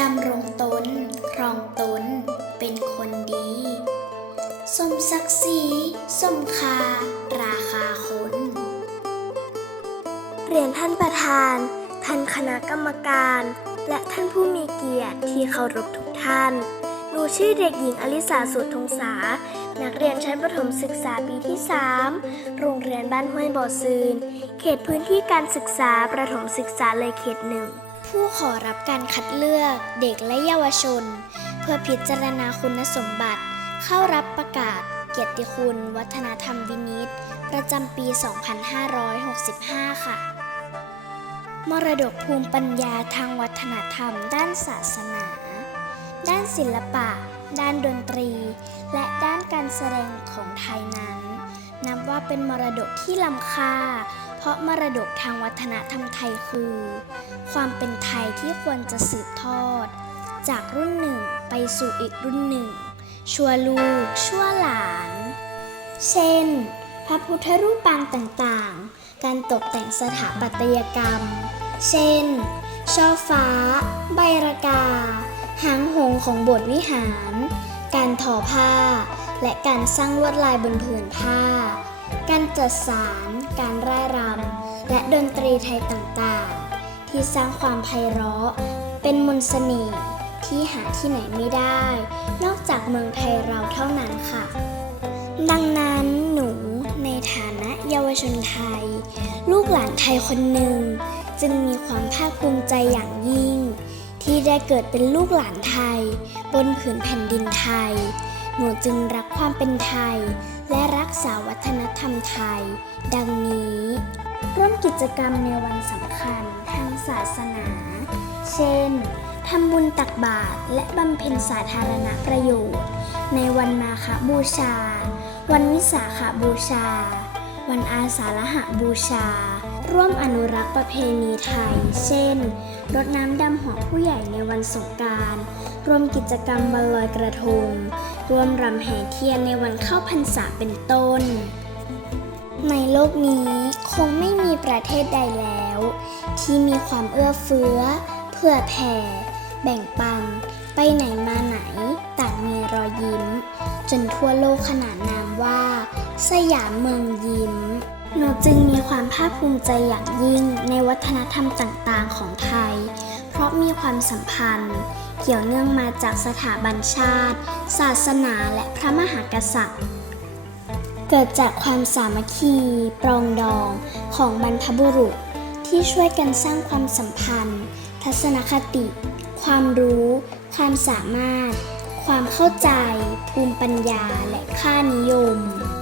ดำรงตน ครองตน เป็นคนดี สมศักดิ์ศรีสมคา ราคาคนเรียนท่านประธาน ท่านคณะกรรมการ และท่านผู้มีเกียรติที่เคารพทุกท่าน หนูชื่อเด็กหญิงอลิสาสุดทงษา นักเรียนชั้นประถมศึกษาปีที่ 3 โรงเรียนบ้านห้วยบ่อซืน เขตพื้นที่การศึกษาประถมศึกษาเลยเขตหนึ่ง ผู้ขอรับการคัดเลือกเด็กและเยาวชน เพื่อพิจารณาคุณสมบัติ เข้ารับประกาศ เกียรติคุณ วัฒนธรรมวินิตประจำปี 2565 ค่ะ มรดกภูมิปัญญาทางวัฒนธรรม ด้านศาสนา ด้านศิลปะ ด้านดนตรี และด้านการแสดงของไทยนั้น นับว่าเป็นมรดกที่ล้ำค่า เพราะมรดกทางวัฒนธรรมไทยคือ ความเป็นไทยที่ควรจะสืบทอด จากรุ่นหนึ่งไปสู่อีกรุ่นหนึ่ง ชั่วลูก ชั่วหลาน เช่น พระพุทธรูปปางต่างๆ การตกแต่งสถาปัตยกรรม เช่น ช่อฟ้า ใบระกา หางหงของโบสถ์วิหาร การทอผ้า และการสร้างลวดลายบนผืนผ้า การจัดสาร การร่ายรำ และดนตรีไทยต่างๆ ที่สร้างความไพเราะ เป็นมนต์เสน่ห์ที่หาที่ไหนไม่ได้ นอกจากเมืองไทยเราเท่านั้นค่ะ ดังนั้นหนูในฐานะเยาวชนไทย ลูกหลานไทยคนหนึ่ง จึงมีความภาคภูมิใจอย่างยิ่ง ที่ได้เกิดเป็นลูกหลานไทย บนผืนแผ่นดินไทย หนูจึงรักความเป็นไทย และรัก ษาวัฒนธรรมไทย ดังนี้ ร่วมกิจกรรมในวันสำคัญทางศาสนา เช่นทำบุญตักบาตรและบำเพ็ญสาธารณประโยชน์ ในวันมาฆบูชา วันวิสาขบูชา วันอาสาฬหบูชา ร่วมอนุรักษ์ประเพณีไทย เช่น รดน้ำดำหัวผู้ใหญ่ในวันสงการ รวมกิจกรรมวันลอยกระทง รวมรำแห่เทียนในวันเข้าพรรษาเป็นต้น ในโลกนี้คงไม่มีประเทศใดแล้ว ที่มีความเอื้อเฟื้อเพื่อแผ่ แบ่งปัน ไปไหนมาไหน ต่างมีรอยยิ้ม จนทั่วโลกขนานนามว่า สยามเมืองยิ้มหนูจึงมีความภาคภูมิใจอย่างยิ่งในวัฒนธรรมต่างๆของไทย ราะมีความสัมพันธ์ เกี่ยวเนื่องมาจากสถาบันชาติ ศาสนาและพระมหากษัตริย์ เกิดจากความสามัคคี ปรองดองของบรรพบุรุษ ที่ช่วยกันสร้างความสัมพันธ์ ทัศนคติ ความรู้ ความสามารถ ความเข้าใจ ภูมิปัญญาและค่านิยม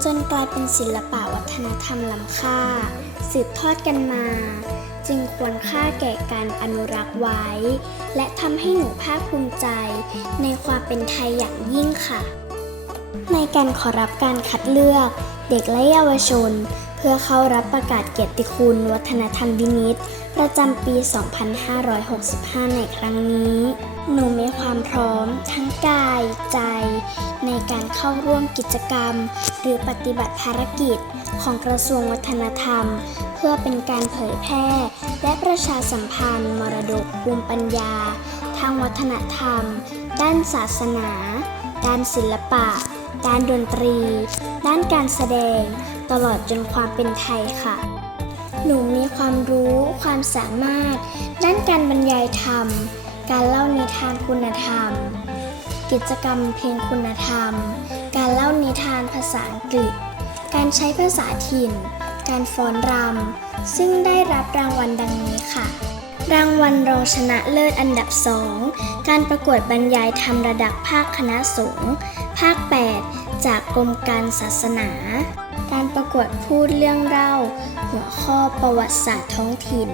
จนกลายเป็นศิลปะวัฒนธรรมล้ำค่า สืบทอดกันมาจึงควรค่าแก่การอนุรักษ์ไว้ และทำให้หนูภาคภูมิใจ ในความเป็นไทยอย่างยิ่งค่ะ ในการขอรับการคัดเลือกเด็กและเยาวชน เพื่อเข้ารับประกาศเกียรติคุณวัฒนธรรมวินิตประจำปี 2565 ในครั้งนี้ หนูมีความพร้อมทั้งกาย ใจ ในการเข้าร่วมกิจกรรม หรือปฏิบัติภารกิจของกระทรวงวัฒนธรรม เพื่อเป็นการเผยแพร่ และประชาสัมพันธ์ มรดกภูมิปัญญา ทางวัฒนธรรม ด้านศาสนา ด้านศิลปะ ด้านดนตรี ด้านการแสดง ตลอดจนความเป็นไทยค่ะ หนูมีความรู้ความสามารถ ด้านการบรรยายธรรม การเล่านิทานคุณธรรม กิจกรรมเพลงคุณธรรม การเล่านิทานภาษาอังกฤษ การใช้ภาษาถิ่น การฟ้อนรำ ซึ่งได้รับรางวัลดังนี้ค่ะ รางวัลรองชนะเลิศอันดับ2การประกวดบรรยายธรรมระดับภาคคณะสงฆ์ภาค 8 จากกรมการศาสนา การประกวดพูดเรื่องเล่า หัวข้อประวัติศาสตร์ท้องถิ่น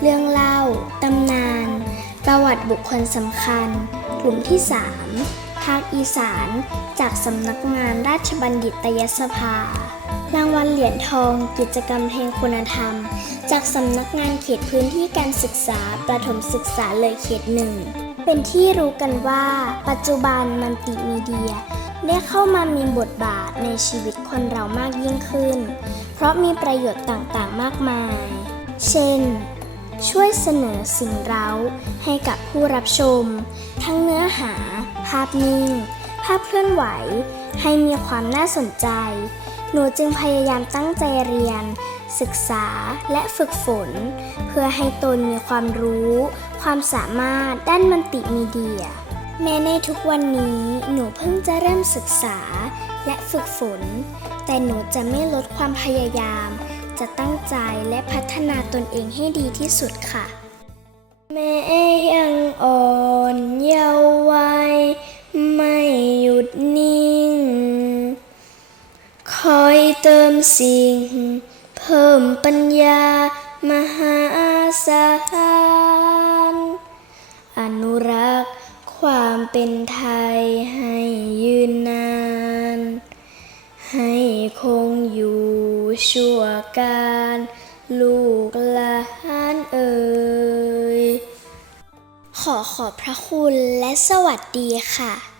เรื่องเล่า ตำนาน ประวัติบุคคลสำคัญ กลุ่มที่ 3 ภาคอีสาน จากสำนักงานราชบัณฑิตยสภา รางวัลเหรียญทอง กิจกรรมเพลงคุณธรรม จากสำนักงานเขตพื้นที่การศึกษาประถมศึกษาเลยเขตหนึ่ง เป็นที่รู้กันว่า ปัจจุบันมัลติมีเดีย ได้เข้ามามีบทบาทในชีวิตคนเรามากยิ่งขึ้น เพราะมีประโยชน์ต่างๆมากมาย เช่น ช่วยเสนอสิ่งเร้าให้กับผู้รับชม ทั้งเนื้อหา ภาพนิ่ง ภาพเคลื่อนไหว ให้มีความน่าสนใจ หนูจึงพยายามตั้งใจเรียน ศึกษาและฝึกฝน เพื่อให้ตนมีความรู้ ความสามารถด้านมัลติมีเดีย แม้ในทุกวันนี้หนูเพิ่งจะเริ่มศึกษาและฝึกฝน แต่หนูจะไม่ลดความพยายาม จะตั้งใจและพัฒนาตนเองให้ดีที่สุดค่ะ แม้ยังอ่อนเยาว์วัยไม่หยุดนิ่ง คอยเติมสิ่ง เพิ่มปัญญามหาศาลอนุรักษ์ความเป็นไทยให้ยืนนาน ให้คงอยู่ชั่วการ ลูกหลานเอ่ยขอขอบพระคุณและสวัสดีค่ะ